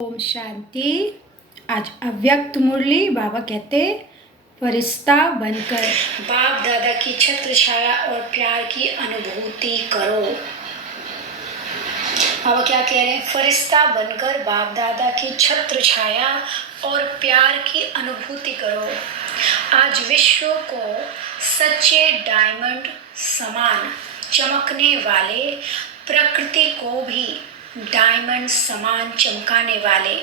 ओम शांति। आज अव्यक्त मुरली बाबा कहते फरिश्ता बनकर बाप दादा की छत्र छाया और प्यार की अनुभूति करो। बाबा क्या कह रहे हैं? फरिश्ता बनकर बाप दादा की छत्र छाया और प्यार की अनुभूति करो। आज विश्व को सच्चे डायमंड समान चमकने वाले, प्रकृति को भी डायमंड समान चमकाने वाले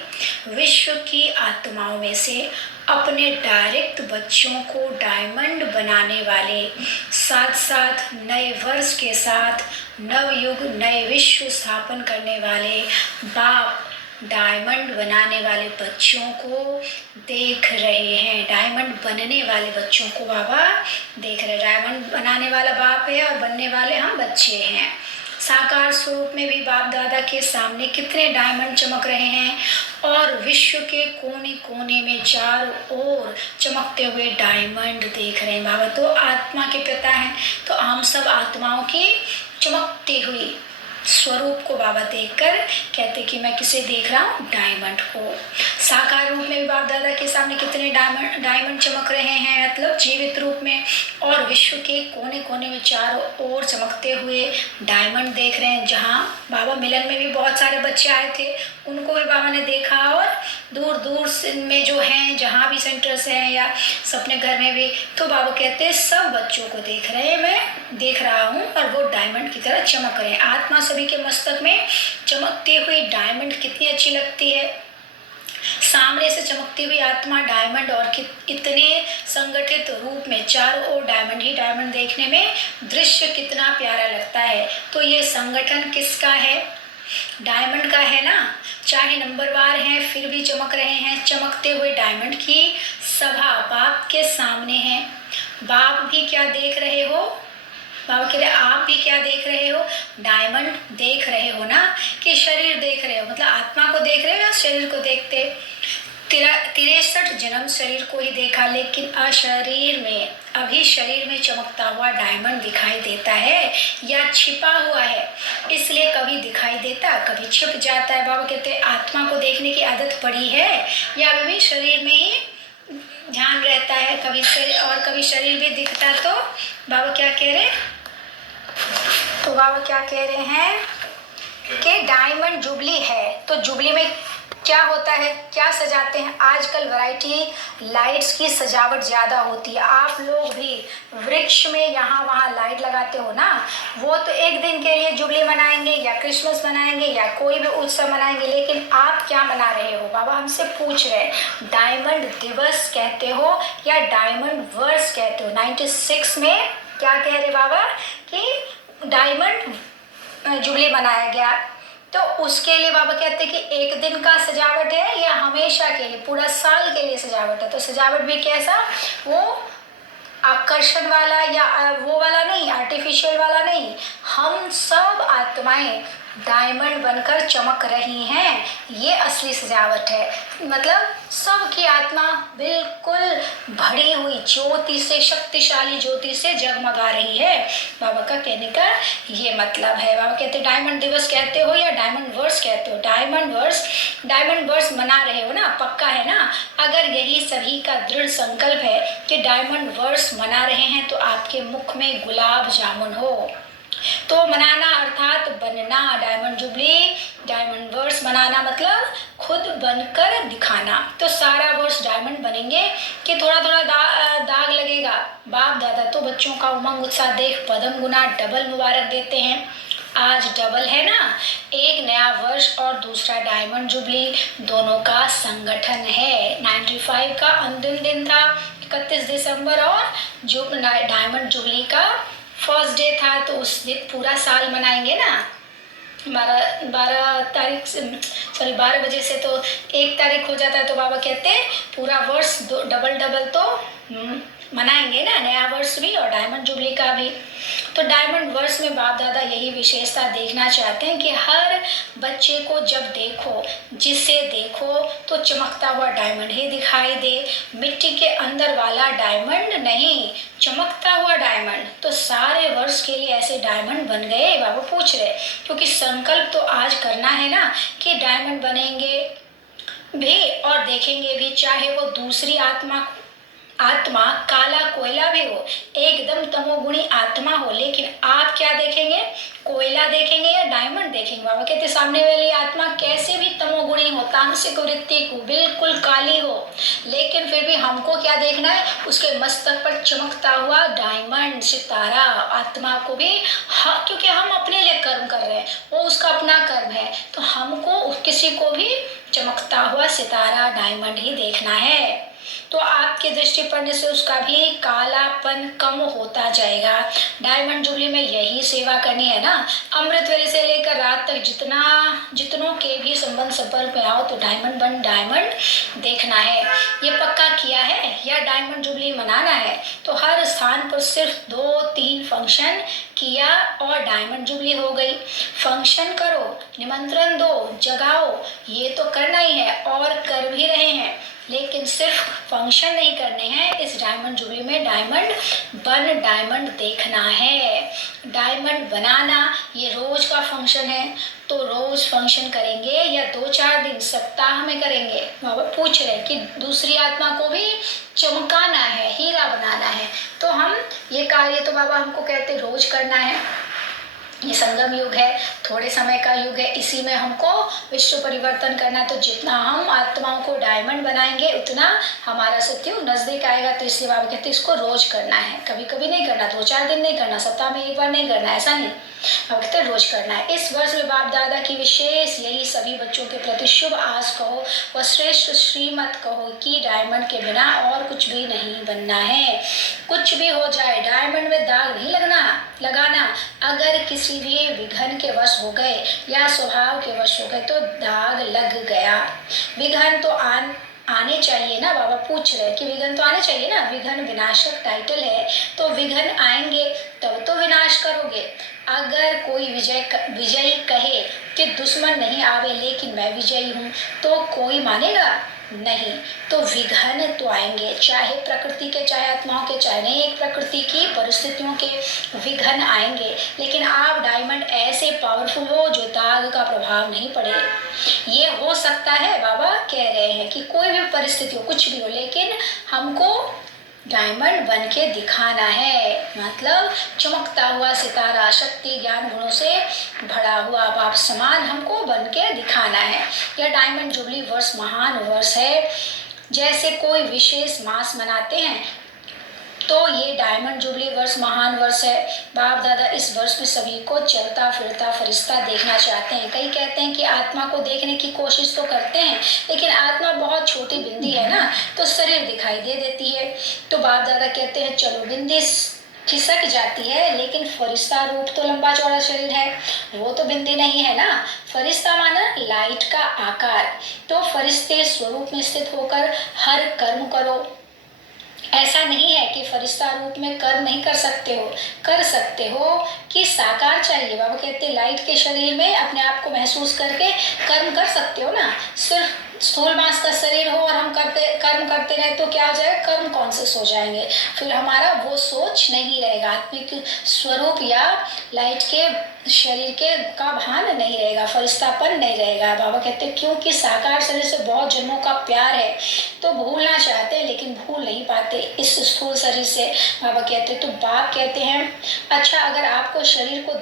विश्व की आत्माओं में से अपने डायरेक्ट बच्चों को डायमंड बनाने वाले, साथ साथ नए वर्ष के साथ नवयुग नए विश्व स्थापन करने वाले बाप डायमंड बनाने वाले बच्चों को देख रहे हैं। डायमंड बनने वाले बच्चों को बाबा देख रहे हैं। डायमंड बनाने वाला बाप है और बनने वाले हम बच्चे हैं। साकार स्वरूप में भी बाप दादा के सामने कितने डायमंड चमक रहे हैं और विश्व के कोने कोने में चारों ओर चमकते हुए डायमंड देख रहे हैं। बाबा तो आत्मा के पिता हैं, तो हम सब आत्माओं की चमकती हुई स्वरूप को बाबा देखकर कहते कि मैं किसे देख रहा हूँ? डायमंड को। साकार रूप में भी बाप दादा के सामने कितने डायमंड चमक रहे हैं, मतलब जीवित रूप में, और विश्व के कोने कोने में चारों ओर चमकते हुए डायमंड देख रहे हैं। जहाँ बाबा मिलन में भी बहुत सारे बच्चे आए थे, उनको भी बाबा ने देखा, और दूर दूर में जो हैं, जहाँ भी सेंटर्स हैं या सपने घर में भी, तो बाबा कहते हैं सब बच्चों को देख रहे हैं, मैं देख रहा हूँ, और वो डायमंड की तरह चमक रहे हैं। आत्मा सभी के मस्तक में चमकती हुई डायमंड कितनी अच्छी लगती है। सामने से चमकती हुई आत्मा डायमंड और इतने संगठित रूप में चारों ओर डायमंड ही डायमंड देखने में दृश्य कितना प्यारा लगता है। तो ये संगठन किसका है? डायमंड का है ना। चाहे नंबरवार हैं फिर भी चमक रहे हैं। चमकते हुए डायमंड की सभा बाप के सामने है। बाप भी क्या देख रहे हो? बाबा कह रहे आप भी क्या देख रहे हो? डायमंड देख रहे हो ना, कि शरीर देख रहे हो, मतलब आत्मा को देख रहे हो या शरीर को देखते? 63 जन्म शरीर को ही देखा, लेकिन अशरीर में, अभी शरीर में चमकता हुआ डायमंड दिखाई देता है या छिपा हुआ है, इसलिए कभी दिखाई देता कभी छिप जाता है। बाबा कहते हैं आत्मा को देखने की आदत पड़ी है या अभी भी शरीर में ही ध्यान रहता है? कभी शरीर और कभी शरीर भी दिखता। तो बाबा क्या कह रहे हैं? तो बाबा क्या कह रहे हैं कि डायमंड जुबली है, तो जुबली में क्या होता है, क्या सजाते हैं? आजकल वैरायटी लाइट्स की सजावट ज़्यादा होती है। आप लोग भी वृक्ष में यहाँ वहाँ लाइट लगाते हो ना, वो तो एक दिन के लिए जुबली मनाएंगे या क्रिसमस मनाएंगे या कोई भी उत्सव मनाएंगे, लेकिन आप क्या मना रहे हो? बाबा हमसे पूछ रहे हैं डायमंड दिवस कहते हो या डायमंड वर्ष कहते हो? 96 में क्या कह रहे बाबा कि डायमंड जुबली मनाया गया, तो उसके लिए बाबा कहते हैं कि एक दिन का सजावट है या हमेशा के लिए, पूरा साल के लिए सजावट है। तो सजावट भी कैसा? वो आकर्षण वाला या वो वाला नहीं, आर्टिफिशियल वाला नहीं। हम सब आत्माएं डायमंड बनकर चमक रही हैं, ये असली सजावट है। मतलब सबकी आत्मा बिल्कुल भरी हुई ज्योति से, शक्तिशाली ज्योति से जगमगा रही है। बाबा का कहने का ये मतलब है। बाबा कहते डायमंड दिवस कहते हो या डायमंड वर्ष कहते हो? डायमंड वर्ष मना रहे हो ना, पक्का है ना? अगर यही सभी का दृढ़ संकल्प है कि डायमंड वर्ष मना रहे हैं, तो आपके मुख में गुलाब जामुन हो। तो मनाना अर्थात बनना, डायमंड जुबली, डायमंड वर्ष मनाना मतलब खुद बनकर दिखाना। तो सारा वर्ष डायमंड बनेंगे कि थोड़ा थोड़ा दाग लगेगा? बाप दादा तो बच्चों का उमंग उत्साह देख पदम गुना डबल मुबारक देते हैं। आज डबल है ना, एक नया वर्ष और दूसरा डायमंड जुबली, दोनों का संगठन है। 95 का अंतिम दिन था 31 दिसंबर, और जो डायमंड जुबली का फर्स्ट डे था, तो उस दिन पूरा साल मनाएंगे ना। 12 बजे से तो 1 तारीख हो जाता है, तो बाबा कहते हैं पूरा वर्ष डबल तो मनाएंगे ना, नया वर्ष भी और डायमंड जुबली का भी। तो डायमंड वर्ष में बाप दादा यही विशेषता देखना चाहते हैं कि हर बच्चे को जब देखो, जिसे देखो, तो चमकता हुआ डायमंड ही दिखाई दे, मिट्टी के अंदर वाला डायमंड नहीं, चमकता हुआ डायमंड। तो सारे वर्ष के लिए ऐसे डायमंड बन गए? बाबा पूछ रहे, क्योंकि संकल्प तो आज करना है ना कि डायमंड बनेंगे भी और देखेंगे भी, चाहे वो दूसरी आत्मा आत्मा काला कोयला भी हो, एकदम तमोगुणी आत्मा हो, लेकिन आप क्या देखेंगे? कोयला देखेंगे या डायमंड देखेंगे? बाबा कहते सामने वाली आत्मा कैसे भी तमोगुणी हो, तामसिक वृत्ति को बिल्कुल काली हो, लेकिन फिर भी हमको क्या देखना है? उसके मस्तक पर चमकता हुआ डायमंड सितारा। आत्मा को भी हाँ, क्योंकि हम अपने लिए कर्म कर रहे हैं, वो उसका अपना कर्म है, तो हमको किसी को भी चमकता हुआ सितारा डायमंड ही देखना है। तो आपकी दृष्टि पड़ने से उसका भी कालापन कम होता जाएगा। डायमंड जुबली में यही सेवा करनी है ना। अमृत वेले से लेकर रात तक जितनों के भी संबंध संपर्क में आओ तो डायमंड बन डायमंड देखना है। ये पक्का किया है या डायमंड जुबली मनाना है तो हर स्थान पर सिर्फ 2-3 फंक्शन किया और डायमंड जुबली हो गई। फंक्शन करो, निमंत्रण दो, जगाओ, ये तो करना ही है और कर भी रहे हैं, लेकिन सिर्फ फंक्शन नहीं करने हैं। इस डायमंड जुबली में डायमंड देखना है। डायमंड बनाना ये रोज का फंक्शन है, तो रोज फंक्शन करेंगे या 2-4 दिन सप्ताह में करेंगे? बाबा पूछ रहे कि दूसरी आत्मा को भी चमकाना है, हीरा बनाना है, तो हम ये कार्य तो बाबा हमको कहते रोज करना है। ये संगम युग है, थोड़े समय का युग है, इसी में हमको विश्व परिवर्तन करना है। तो जितना हम आत्माओं को डायमंड बनाएंगे उतना हमारा सत्य नजदीक आएगा। तो इसलिए बाबा कहते इसको रोज करना है, कभी कभी नहीं करना, 2-4 दिन नहीं करना, सप्ताह में एक बार नहीं करना, ऐसा नहीं, बाबा कहते रोज करना है। इस वर्ष में बाप दादा की विशेष यही सभी बच्चों के प्रति शुभ आस कहो व श्रेष्ठ श्रीमत कहो कि डायमंड के बिना और कुछ भी नहीं बनना है। कुछ भी हो जाए डायमंड में दाग नहीं लगाना। अगर किसी भी विघन के वश हो गए या स्वभाव के वश हो गए तो दाग लग गया। विघन तो आने चाहिए ना, बाबा पूछ रहे कि विघन तो आने चाहिए ना। विघन विनाशक टाइटल है, तो विघन आएंगे तब तो विनाश करोगे। अगर कोई विजयी कहे कि दुश्मन नहीं आवे लेकिन मैं विजयी हूँ तो कोई मानेगा नहीं। तो विघन तो आएंगे, चाहे प्रकृति के, चाहे आत्माओं के, चाहे नहीं एक प्रकृति की परिस्थितियों के विघन आएंगे, लेकिन आप डायमंड ऐसे पावरफुल हो जो दाग का प्रभाव नहीं पड़े। ये हो सकता है, बाबा कह रहे हैं कि कोई भी परिस्थिति हो, कुछ भी हो, लेकिन हमको डायमंड बन के दिखाना है। मतलब चमकता हुआ सितारा, शक्ति ज्ञान गुणों से भरा हुआ बाप समान हमको बन के दिखाना है। यह डायमंड जुबली वर्ष महान वर्ष है। जैसे कोई विशेष मास मनाते हैं तो ये डायमंड जुबली वर्ष महान वर्ष है। बाप दादा इस वर्ष में सभी को चलता फिरता फरिश्ता देखना चाहते हैं। कई कहते हैं कि आत्मा को देखने की कोशिश तो करते हैं, लेकिन आत्मा बहुत छोटी बिंदी है ना, तो शरीर दिखाई दे देती है। तो बाप दादा कहते हैं चलो बिंदी खिसक जाती है, लेकिन फरिश्ता रूप तो लंबा चौड़ा शरीर है, वो तो बिंदी नहीं है ना। फरिश्ता माना लाइट का आकार। तो फरिश्ते स्वरूप में स्थित होकर हर कर्म करो। ऐसा नहीं है कि फरिश्ता रूप में कर्म नहीं कर सकते हो कि साकार चाहिए। बाबा कहते लाइट के शरीर में अपने आप को महसूस करके कर्म कर सकते हो ना। सिर्फ स्थूल मांस का शरीर हो और हम कर्म करते रहे तो क्या हो जाएगा? कर्म कॉन्शियस हो जाएंगे, फिर हमारा वो सोच नहीं रहेगा, आत्मिक स्वरूप या लाइट के शरीर के का भान नहीं रहेगा, फरिश्तापन नहीं रहेगा। बाबा कहते क्योंकि साकार शरीर से बहुत जन्मों का प्यार है, तो भूलना चाहते हैं लेकिन भूल नहीं पाते इस स्थूल शरीर से। बाबा कहते तो बाप कहते हैं अच्छा अगर आपको शरीर को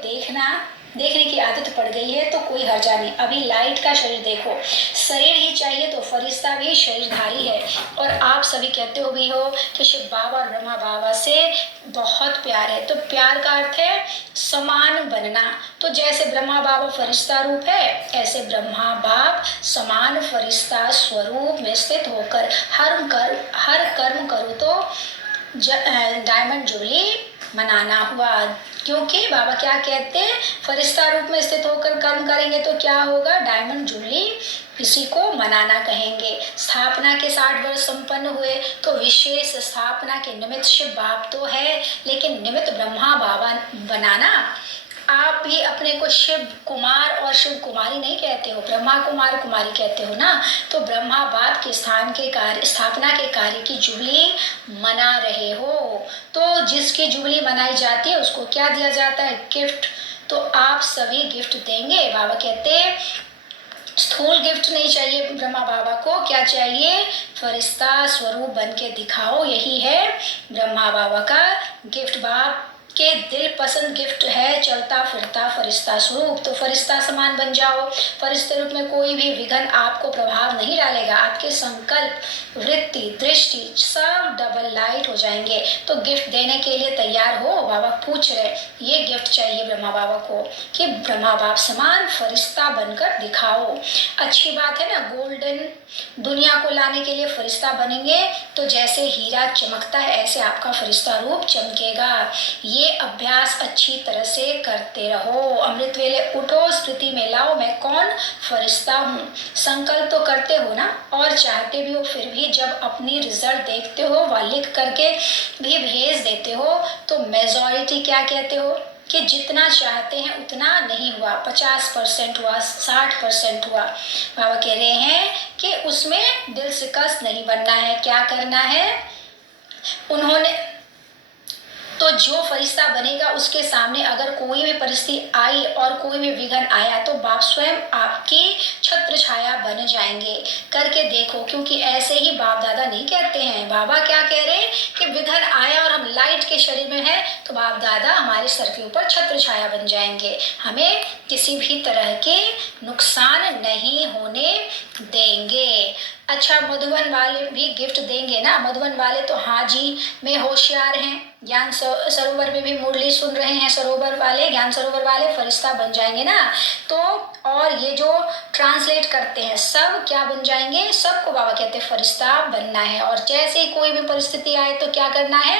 देखने की आदत पड़ गई है तो कोई हर्जा नहीं। अभी लाइट का शरीर देखो, शरीर ही चाहिए तो फरिश्ता भी शरीरधारी है। और आप सभी कहते हो भी हो कि शिव बाबा और ब्रह्मा बाबा से बहुत प्यार है, तो प्यार का अर्थ है समान बनना। तो जैसे ब्रह्मा बाबा फरिश्ता रूप है, ऐसे ब्रह्मा बाप समान फरिश्ता स्वरूप में स्थित होकर हर कर्म करो तो डायमंड जुबली मनाना हुआ। क्योंकि बाबा क्या कहते हैं फरिश्ता रूप में स्थित होकर कर्म करेंगे तो क्या होगा? डायमंड जुबली इसी को मनाना कहेंगे। स्थापना के 60 वर्ष संपन्न हुए तो विशेष स्थापना के निमित्त शिव बाप तो है, लेकिन निमित्त ब्रह्मा बाबा बनाना। आप भी अपने को शिव कुमार और शिव कुमारी नहीं कहते हो, ब्रह्मा कुमार कुमारी कहते हो ना। तो ब्रह्मा बाप के स्थापना के कार्य की जुबली मना रहे हो। तो जिसकी जुबली मनाई जाती है उसको क्या दिया जाता है? गिफ्ट। तो आप सभी गिफ्ट देंगे। बाबा कहते हैं स्थूल गिफ्ट नहीं चाहिए ब्रह्मा बाबा को कि क्या चाहिए? फरिश्ता स्वरूप बन के दिखाओ। यही है ब्रह्मा बाबा का गिफ्ट। बाप के दिल पसंद गिफ्ट है चलता फिरता फरिश्ता स्वरूप। तो फरिश्ता समान बन जाओ। फरिश्ते रूप में कोई भी विघ्न आपको प्रभाव नहीं डालेगा। आपके संकल्प, वृत्ति, दृष्टि सब डबल लाइट हो जाएंगे। तो गिफ्ट देने के लिए तैयार हो? बाबा पूछ रहे, ये गिफ्ट चाहिए ब्रह्मा बाबा को कि ब्रह्मा बाप समान फरिश्ता बनकर दिखाओ। अच्छी बात है ना। गोल्डन दुनिया को लाने के लिए फरिश्ता बनेंगे तो जैसे हीरा चमकता है ऐसे आपका फरिश्ता रूप चमकेगा। ये अभ्यास अच्छी तरह से करते रहो। अमृत वेले उठो, स्मृति में लाओ मैं कौन? फरिश्ता हूँ। संकल्प तो करते हो ना और चाहते भी हो, फिर भी जब अपनी रिजल्ट देखते हो व लिख करके भी भेज देते हो तो मेजॉरिटी क्या कहते हो कि जितना चाहते हैं उतना नहीं हुआ, 50% हुआ, 60% हुआ। बाबा कह रहे हैं कि उसमें दिल से कष्ट नहीं बनना है। क्या करना है? उन्होंने तो जो फरिश्ता बनेगा उसके सामने अगर कोई भी परिस्थिति आई और कोई भी विघ्न आया तो बाप स्वयं आपकी छत्र छाया बन जाएंगे। करके देखो, क्योंकि ऐसे ही बाप दादा नहीं कहते हैं। बाबा क्या कह रहे हैं कि विघ्न आया और हम लाइट के शरीर में हैं तो बाप दादा हमारे सर के ऊपर छत्र छाया बन जाएंगे। हमें किसी भी तरह के नुकसान नहीं होने देंगे। अच्छा, मधुबन वाले भी गिफ्ट देंगे ना। मधुबन वाले तो हाँ जी में होशियार हैं। ज्ञान सरोवर में भी मुरली सुन रहे हैं। सरोवर वाले, ज्ञान सरोवर वाले फरिश्ता बन जाएंगे ना। तो और ये जो ट्रांसलेट करते हैं सब क्या बन जाएंगे? सबको बाबा कहते हैं फरिश्ता बनना है। और जैसे ही कोई भी परिस्थिति आए तो क्या करना है?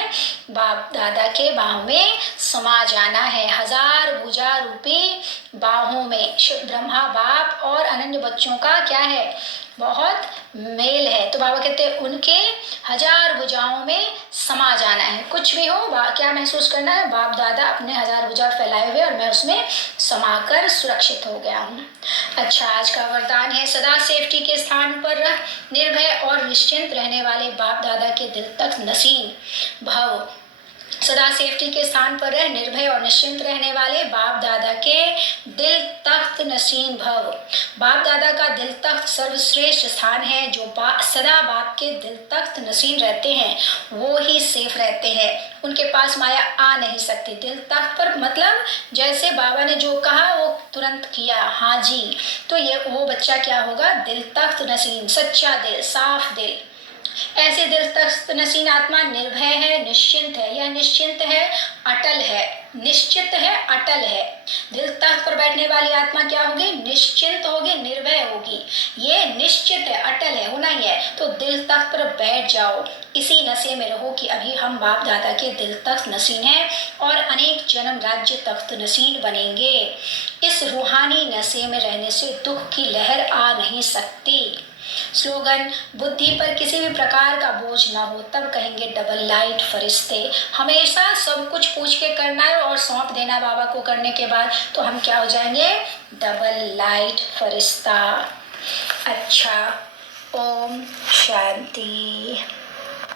बाप दादा के बाहों में समा जाना है। 1000 भुजा रूपी बाहों में शिव ब्रह्मा बाप और अनन्य बच्चों का क्या है? बहुत मेल है। तो बाबा कहते हैं उनके 1000 भुजाओं में समा जाना है। कुछ भी हो क्या महसूस करना है? बाप दादा अपने 1000 भुजा फैलाए हुए और मैं उसमें समाकर सुरक्षित हो गया हूँ। अच्छा, आज का वरदान है सदा सेफ्टी के स्थान पर रह, निर्भय और निश्चिंत रहने वाले बाप दादा के दिल तक नसीब भव। सदा सेफ्टी के स्थान पर रह, निर्भय और निश्चिंत रहने वाले बाप दादा के दिल तख्त नसीन भव। बाप दादा का दिल तख्त सर्वश्रेष्ठ स्थान है। जो सदा बाप के दिल तख्त नसीन रहते हैं वो ही सेफ रहते हैं। उनके पास माया आ नहीं सकती। दिल तख्त पर मतलब जैसे बाबा ने जो कहा वो तुरंत किया, हाँ जी। तो ये वो बच्चा क्या होगा? दिल तख्त नसीन, सच्चा दिल, साफ दिल। ऐसे दिल तख्त नसीन आत्मा निर्भय है, निश्चिंत है। यह निश्चिंत है, अटल है, निश्चित है, अटल है। दिल तख्त पर बैठने वाली आत्मा क्या होगी? निश्चिंत होगी, निर्भय होगी। ये निश्चित है, अटल है, होना ही है। तो दिल तख्त पर बैठ जाओ, इसी नशे में रहो कि अभी हम बाप दादा के दिल तख्त नसीन हैं और अनेक जन्म राज्य तख्त नसीन बनेंगे। इस रूहानी नशे में रहने से दुख की लहर आ नहीं सकती। स्लोगन, बुद्धि पर किसी भी प्रकार का बोझ ना हो, तब कहेंगे डबल लाइट फरिश्ते। हमेशा सब कुछ पूछ के करना है और सौंप देना बाबा को करने के बाद, तो हम क्या हो जाएंगे? डबल लाइट फरिश्ता। अच्छा, ओम शांति।